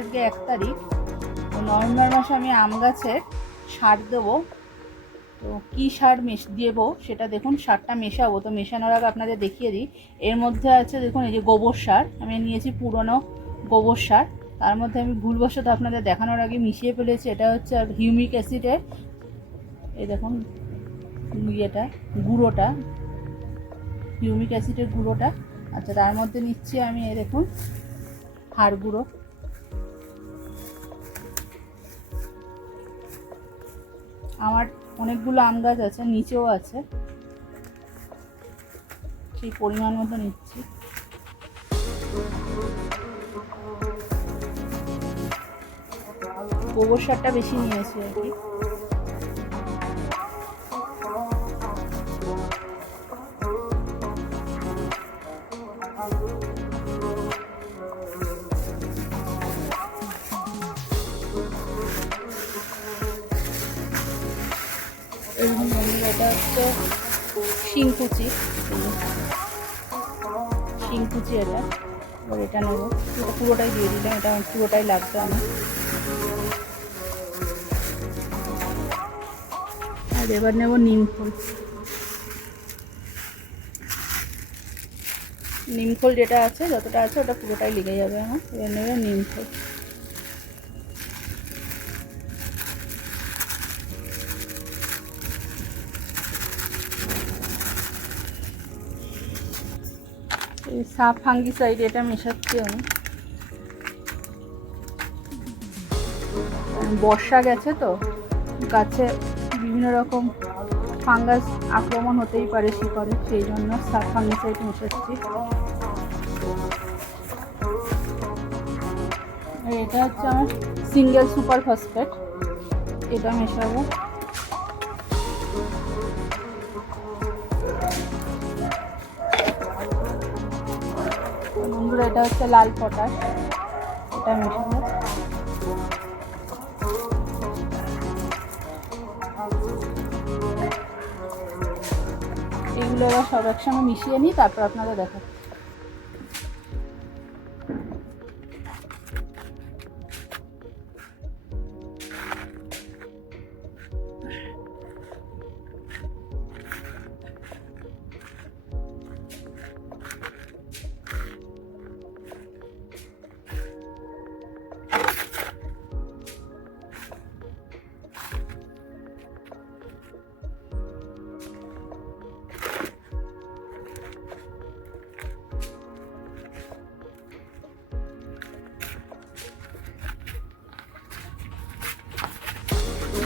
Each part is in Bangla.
আজকে 1 তারিখ। তো নভেম্বর মাসে আমি আম গাছে সার দেবো। তো কী সার দেবো সেটা দেখুন, সারটা মেশাবো। তো মেশানোর আগে আপনাদের দেখিয়ে দিই। এর মধ্যে আছে দেখুন, এই যে গোবর সার আমি নিয়েছি, পুরনো গোবর সার। তার মধ্যে আমি ভুলবশত আপনাদের দেখানোর আগে মিশিয়ে ফেলেছি, এটা হচ্ছে হিউমিক অ্যাসিডের, এই দেখুন ইয়েটা, গুঁড়োটা, হিউমিক অ্যাসিডের গুঁড়োটা। আচ্ছা, তার মধ্যে নিচ্ছি আমি এই দেখুন হাড় গুঁড়ো। আমার অনেকগুলো আম গাছ আছে, নিচেও আছে, সেই পরিমাণ মতো নিচ্ছি। গোবর সারটা বেশি নিয়েছি আর কি। এটা হচ্ছে শিংকুচি, শিংকুচি এটা। এবার এটা নেবো, এটা পুরোটাই দিয়ে দিলাম, এটা পুরোটাই লাগবে আমার। আর এবার নেব নিমখোল। নিমখোল যেটা আছে, যতটা আছে ওটা পুরোটাই লেগে যাবে আমার। এবার নেব নিমখোল। এই সাপ ফাঙ্গিসাইড এটা মেশাচ্ছি আমি। বর্ষা গেছে তো, গাছে বিভিন্ন রকম ফাঙ্গাস আক্রমণ হতেই পারে শিকড়ে, সেই জন্য সাপ ফাঙ্গিসাইড মেশাচ্ছি। এটা হচ্ছে আমার সিঙ্গেল সুপার ফসফেট, এটা মেশাবো। বন্ধুরা, এটা হচ্ছে লাল পটাশ, এটা মেশাবো। এগুলো এবার সব একসঙ্গে মিশিয়ে নিই, তারপর আপনাদের দেখাচ্ছি।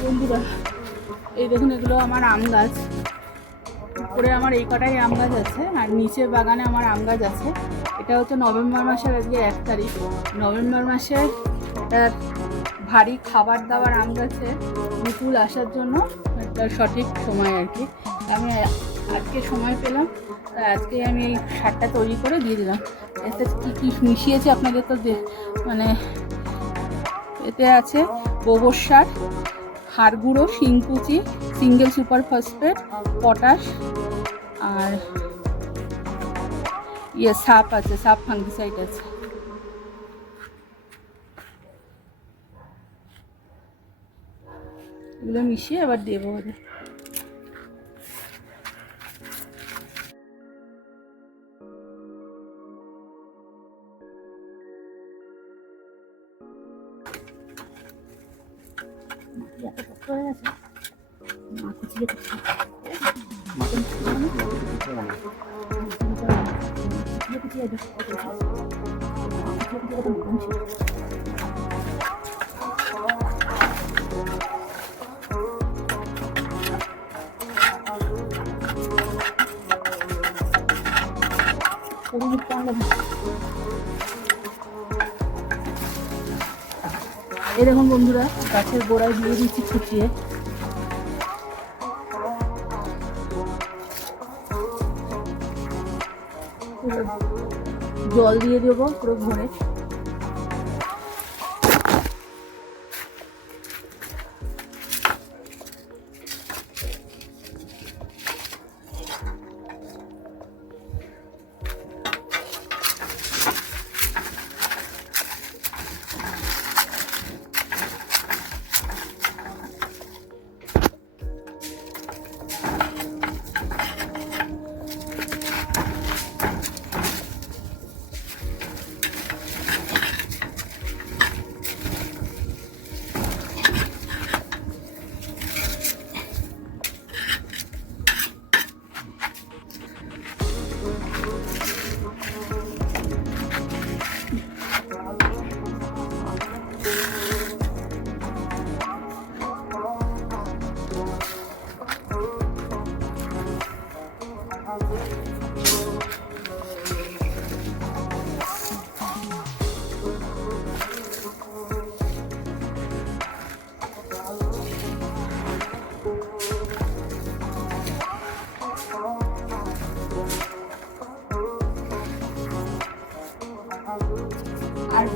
বন্ধুরা, এই দেখুন, এগুলো আমার আম গাছ। উপরে আমার এই কটাই আম গাছ আছে, আর নিচের বাগানে আমার আম গাছ আছে। এটা হচ্ছে নভেম্বর মাসের আজকে 1 তারিখ। নভেম্বর মাসে এটা ভারী খাবার দাবার আম গাছে মুকুল আসার জন্য একটা সঠিক সময় আর কি। আমি আজকে সময় পেলাম, তাই আজকে আমি এই সারটা তৈরি করে দিয়ে দিলাম। এতে কী কী মিশিয়েছি আপনাদের তো মানে এতে আছে গোবর সার, হাড় গুঁড়ো, শিংকুচি, সিঙ্গেল সুপার ফসফেট, পটাশ, আর সাপ আছে, সাপ ফাঙ্গিসাইড আছে। এগুলো মিশিয়ে আবার দেবো ওদের। এই দেখুন বন্ধুরা, গাছের গোড়ায় দিয়ে দিচ্ছি ফুটিয়ে। জল দিয়ে দেবো পুরো ভরে।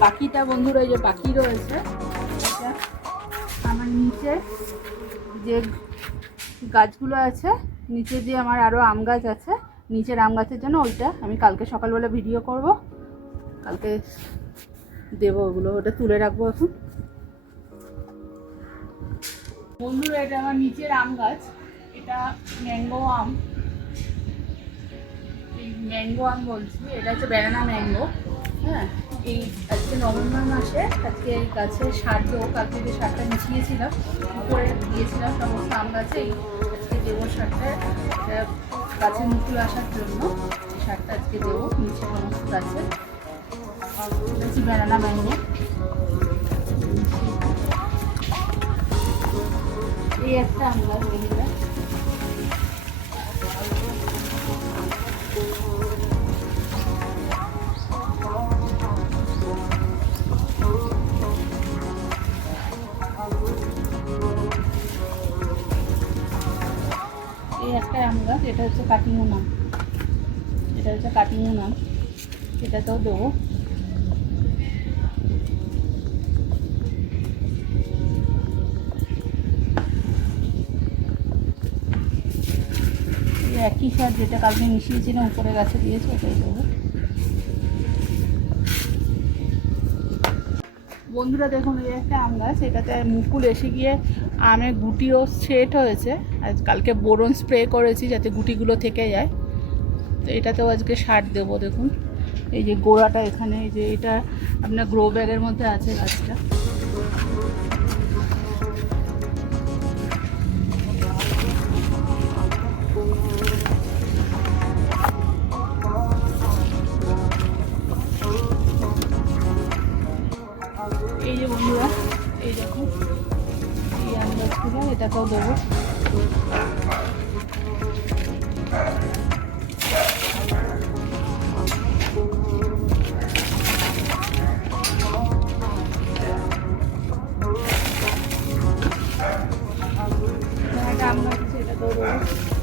বাকিটা বন্ধুরা এই যে বাকি রয়েছে, এটা আমার নিচে যে গাছগুলো আছে, নিচে যে আমার আরও আম গাছ আছে, নিচের আম গাছের জন্য ওইটা আমি কালকে সকালবেলা ভিডিও করব, কালকে দেবো ওগুলো, ওটা তুলে রাখবো এখন। বন্ধুরা এটা আমার নিচের আম গাছ, এটা ম্যাঙ্গো আম, এই ম্যাঙ্গো আম বলছি, এটা হচ্ছে ব্যানানা ম্যাঙ্গো। হ্যাঁ, এই আজকে নভেম্বর মাসে আজকে এই গাছে সার দেবো, কালকে যে সারটা মিশিয়েছিলাম উপরে দিয়েছিলাম সমস্ত আম গাছে, আজকে দেবো সারটা, গাছে মুকুল আসার জন্য এই সারটা আজকে দেবো নিচে সমস্ত গাছে। হচ্ছে ব্যানানা ম্যাঙ্গো, এই একটা আম গাছ বন্ধুরা। এই একটা আম গাছ, এটা হচ্ছে কাটিমু নাম, এটা হচ্ছে কাটিমু নাম, এটাতেও দেবো। একই সার যেটা কালকে মিশিয়েছিলাম উপরে গাছে দিয়েছে, ওটাই দেবো। বন্ধুরা দেখুন এই একটা আম গাছ, এটাতে মুকুল এসে গিয়ে আমের গুটিও সেট হয়েছে, আজ কালকে বোরন স্প্রে করেছি যাতে গুটিগুলো থেকে যায়, তো এটাতেও আজকে সার দেবো। দেখুন এই যে গোড়াটা এখানে, এই যে এটা আপনার গ্রো ব্যাগের মধ্যে আছে গাছটা। এই যে বন্ধুরা এই দেখুন এই আম গাছগুলো, এটাকেও দেবো। একটা আম গাছ আছে, এটাকেও দেবো।